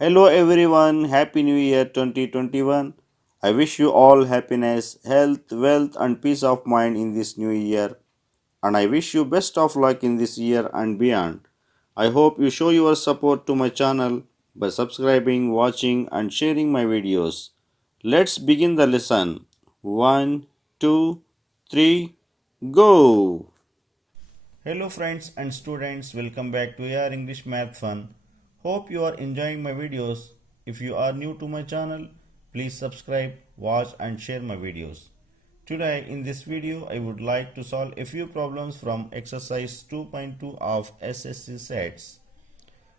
Hello everyone, Happy New Year 2021. I wish you all happiness, health, wealth, and peace of mind in this new year. And I wish you best of luck in this year and beyond. I hope you show your support to my channel by subscribing, watching, and sharing my videos. Let's begin the lesson. One, two, three, go! Hello friends and students, welcome back to AR English Math Fun. Hope you are enjoying my videos. If you are new to my channel, please subscribe, watch and share my videos. Today in this video, I would like to solve a few problems from exercise 2.2 of SSC sets.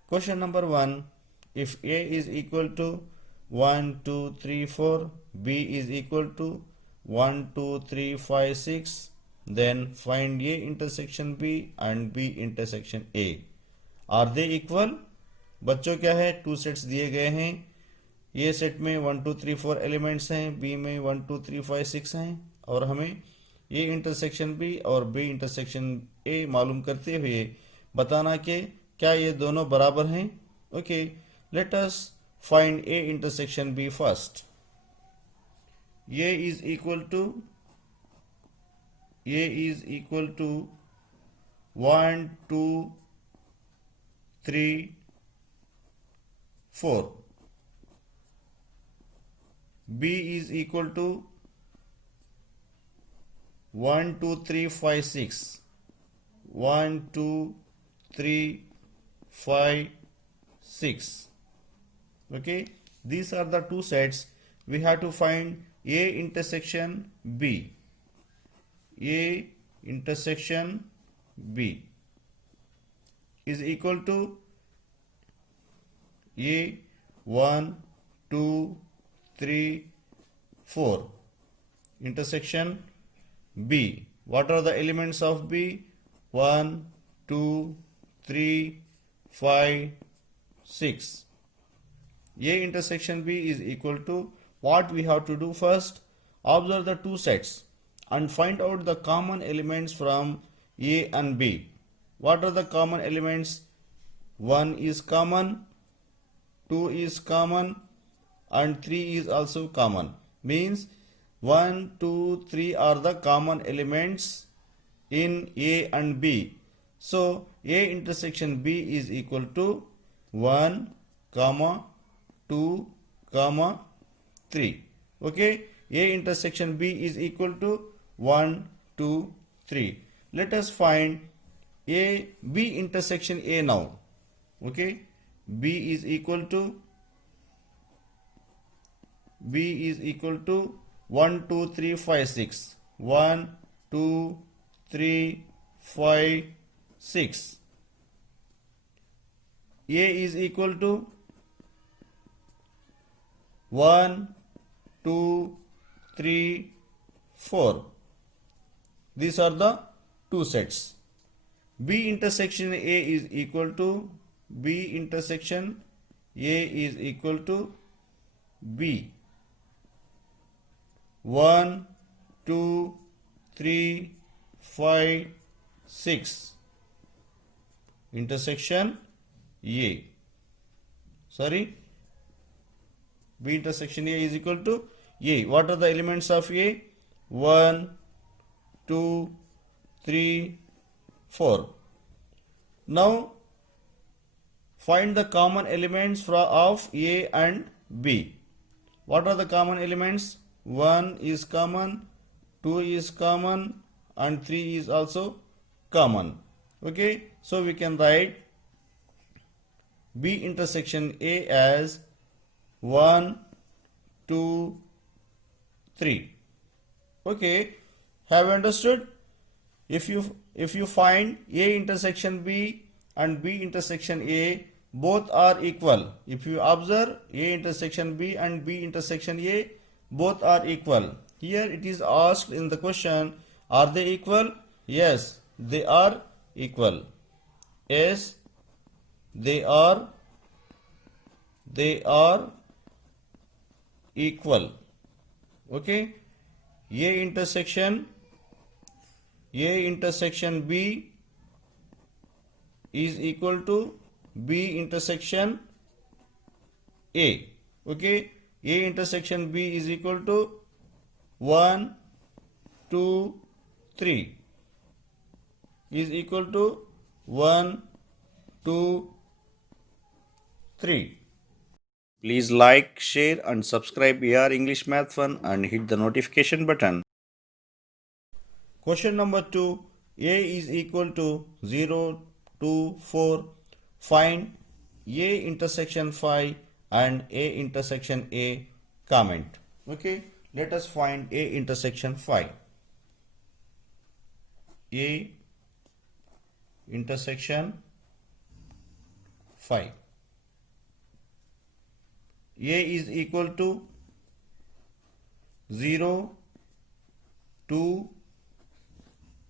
Question number 1. If A is equal to 1, 2, 3, 4, B is equal to 1, 2, 3, 5, 6, then find A intersection B and B intersection A. Are they equal? बच्चों क्या है, two sets दिए गए हैं. ये set में 1 2 3 4 elements हैं, B में 1 2 3 5 6 हैं और हमें ए इंटरसेक्शन बी और बी इंटरसेक्शन ए मालूम करते हुए बताना कि क्या ये दोनों बराबर हैं. Okay, let us find A intersection B first. A is equal to 1 2 3 4. B is equal to 1 2 3 5 6. 1 2 3 5 6. Okay, these are the two sets. We have to find A intersection B. A intersection B is equal to A 1 2 3 4 intersection B. What are the elements of B? 1 2 3 5 6. A intersection B is equal to, what we have to do first, observe the two sets and find out the common elements from A and B. What are the common elements? 1 is common, 2 is common and 3 is also common. Means 1 2 3 are the common elements in A and B. So A intersection B is equal to 1 comma 2 comma 3. Okay, A intersection B is equal to 1 2 3. Let us find A B intersection A now. Okay, B is equal to 1 2 3 5 6. 1 2 3 5 6. A is equal to 1 2 3 4. These are the two sets. B intersection A is equal to B intersection A is equal to B. 1 2 3 5 6 intersection A. Sorry, B intersection A is equal to A. What are the elements of A? 1 2 3 4. Now find the common elements of A and B. What are the common elements? 1 is common, 2 is common and 3 is also common. Okay, so we can write B intersection A as 1 2 3. Okay, have you understood? If you find A intersection B and B intersection A, both are equal. If you observe A intersection B and B intersection A, both are equal. Here it is asked in the question, are they equal? Yes, they are equal. Yes, they are equal. Okay, A intersection B is equal to B intersection A. Okay, A intersection B is equal to 1, 2, 3 is equal to 1, 2, 3. Please like, share and subscribe AR English Math Fun and hit the notification button. Question number 2. A is equal to 0, 2, 4. Find A intersection phi and A intersection A. Comment. Okay, let us find A intersection phi. A intersection phi. A is equal to 0, 2,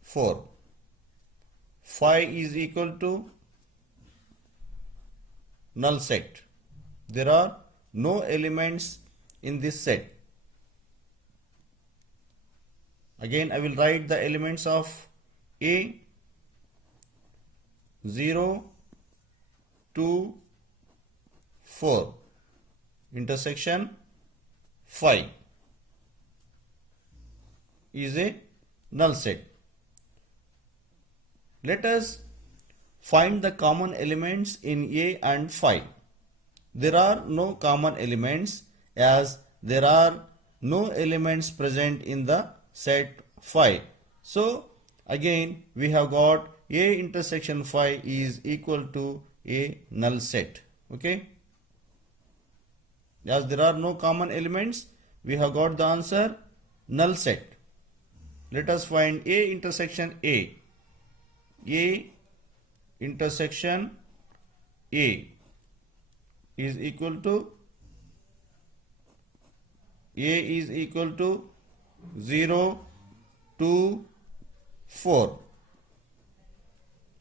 4. Phi is equal to null set. There are no elements in this set. Again, I will write the elements of A. 0, 2, 4 intersection phi is a null set. Let us find the common elements in A and phi. There are no common elements as there are no elements present in the set phi. So again we have got A intersection phi is equal to a null set. Okay. As there are no common elements, we have got the answer null set. Let us find A intersection A. A intersection A is equal to 0, 2, 4.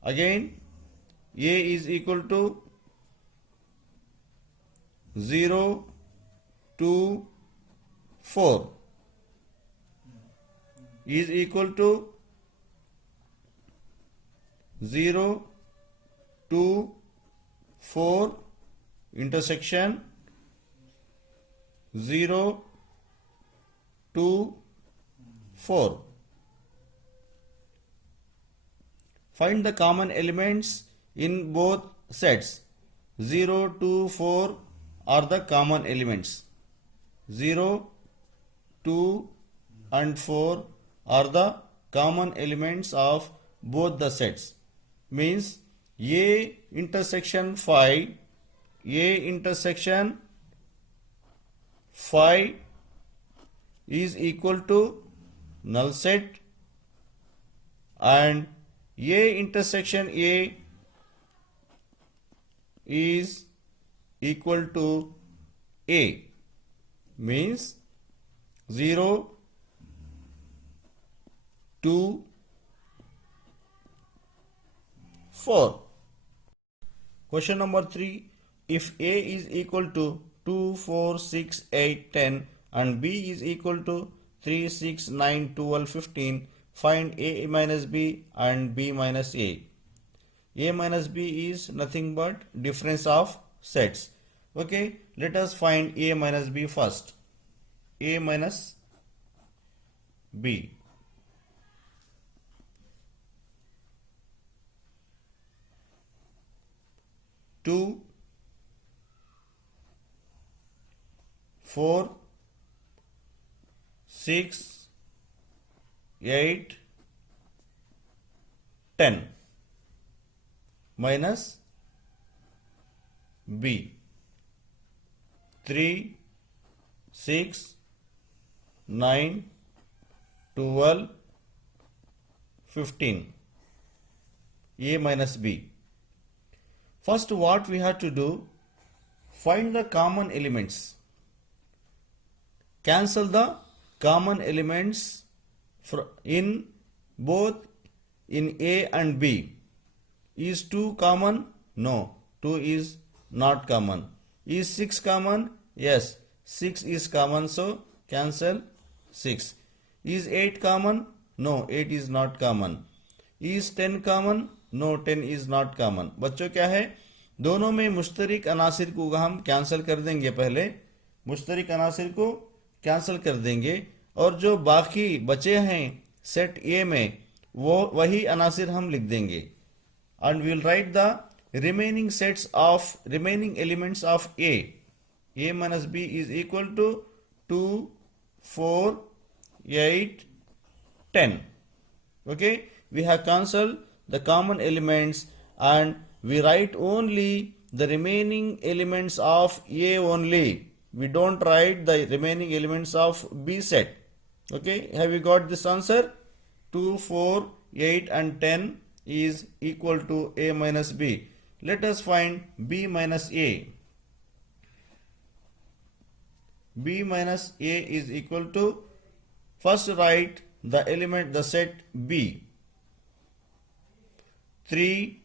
Again A is equal to 0, 2, 4 is equal to 0, 2, 4 intersection 0, 2, 4. Find the common elements in both sets. 0, 2, 4 are the common elements. 0, 2 and 4 are the common elements of both the sets. Means A intersection phi is equal to null set and A intersection A is equal to A. Means 0, 2, 4. Question number 3. If A is equal to 2, 4, 6, 8, 10 and B is equal to 3, 6, 9, 12, 15, find A minus B and B minus A. A minus B is nothing but difference of sets. Okay, let us find A minus B first. A minus B. Two, 4, 6, 8, 10 minus B. 3, 6, 9, 12, 15. A minus B. First, what we have to do, find the common elements. Cancel the common elements in both in A and B. Is 2 common? No, 2 is not common. Is 6 common? Yes, 6 is common, so cancel 6. Is 8 common? No, 8 is not common. Is 10 common? No, 10 is not common. बच्चों क्या है, दोनों में मुश्तरक अनासिर को हम cancel कर देंगे। पहले मुश्तरक अनासिर को कैंसिल कर देंगे और जो बाकी बचे हैं सेट ए में वो वही अनासिर हम लिख देंगे। And we will write the remaining sets of remaining elements of a minus b is equal to 2 4 8 10. Okay, we have cancelled the common elements and we write only the remaining elements of a only. We don't write the remaining elements of b set. Okay, have you got this answer? 2 4 8 and 10 is equal to a minus b. Let us find b minus a. b minus a is equal to, first write the element, the set b. 3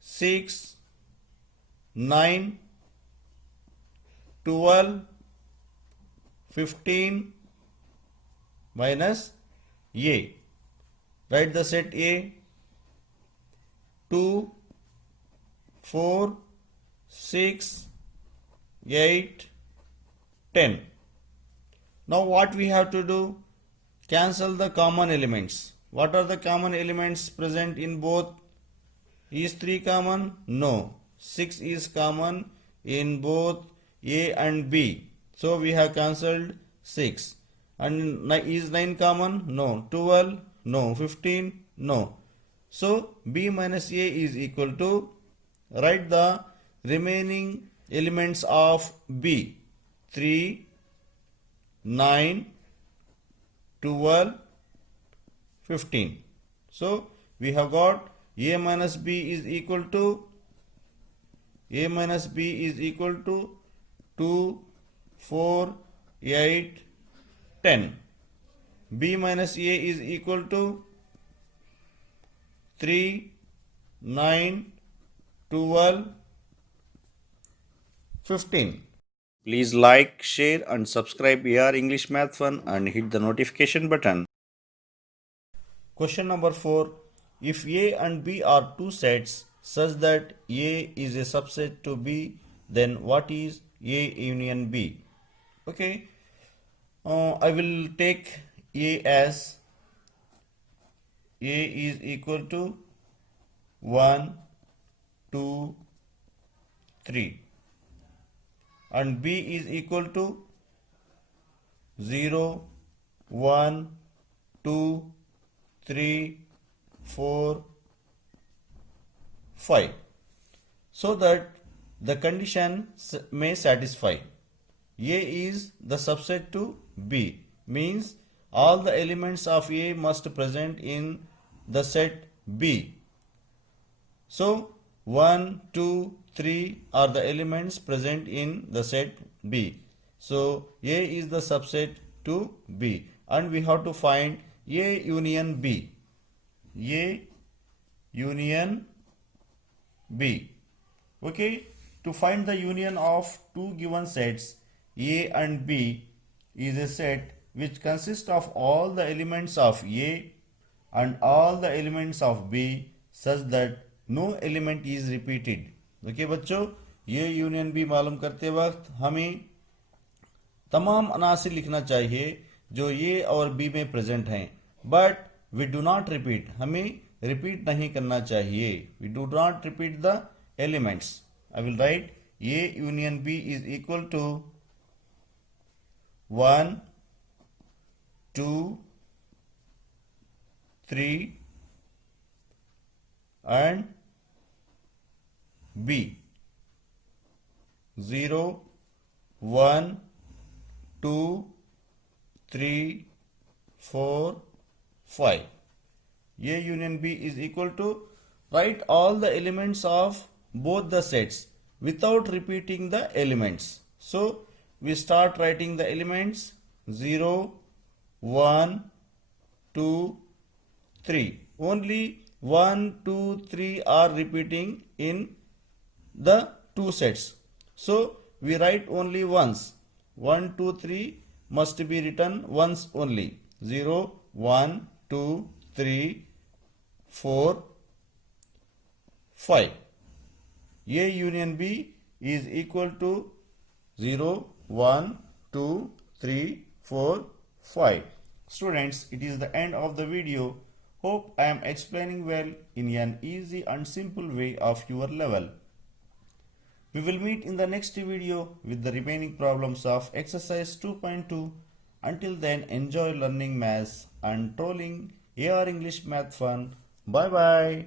6 9 12 15 minus a. Write the set a. 2 4 6 8 10. Now what we have to do? Cancel the common elements. What are the common elements present in both? Is 3 common? No. 6 is common in both a and b. So we have cancelled 6. And is 9 common? No. 12? No. 15? No. So b minus a is equal to, write the remaining elements of b. 3 9 12 15. So we have got a minus b is equal to 2 4 8 10. b minus a is equal to 3 9 12 15. Please like, share and subscribe AR English Math Fun and hit the notification button. Question number 4. If A and B are two sets such that A is a subset to B, then what is A union B? Okay, I will take A as A is equal to 1 2 3 and b is equal to 0 1 2 3 4 5, so that the condition may satisfy. A is the subset to B, means all the elements of A must present in the set B. So 1 2 3 are the elements present in the set B. So A is the subset to B and we have to find A union B. A union B. Okay, to find the union of two given sets A and B is a set which consists of all the elements of A and all the elements of B such that no element is repeated. देखिए बच्चों, ये union B मालूम करते वक्त हमें तमाम अनासिर लिखना चाहिए जो ये और बी में प्रेजेंट हैं, but we do not repeat, हमें रिपीट नहीं करना चाहिए. We do not repeat the elements. I will write A union B is equal to 1 2 3 and B. 0 1 2 3 4 5. A union B is equal to, write all the elements of both the sets without repeating the elements. So we start writing the elements 0 1 2 3. Only 1 2 3 are repeating in the two sets. So we write only once. 1 2 3 must be written once only. 0 1 2 3 4 5. A union B is equal to 0, 1, 2, 3, 4, 5. Students, it is the end of the video. Hope I am explaining well in an easy and simple way of your level. We will meet in the next video with the remaining problems of exercise 2.2. Until then, enjoy learning maths and trolling AR English Math Fun. Bye bye.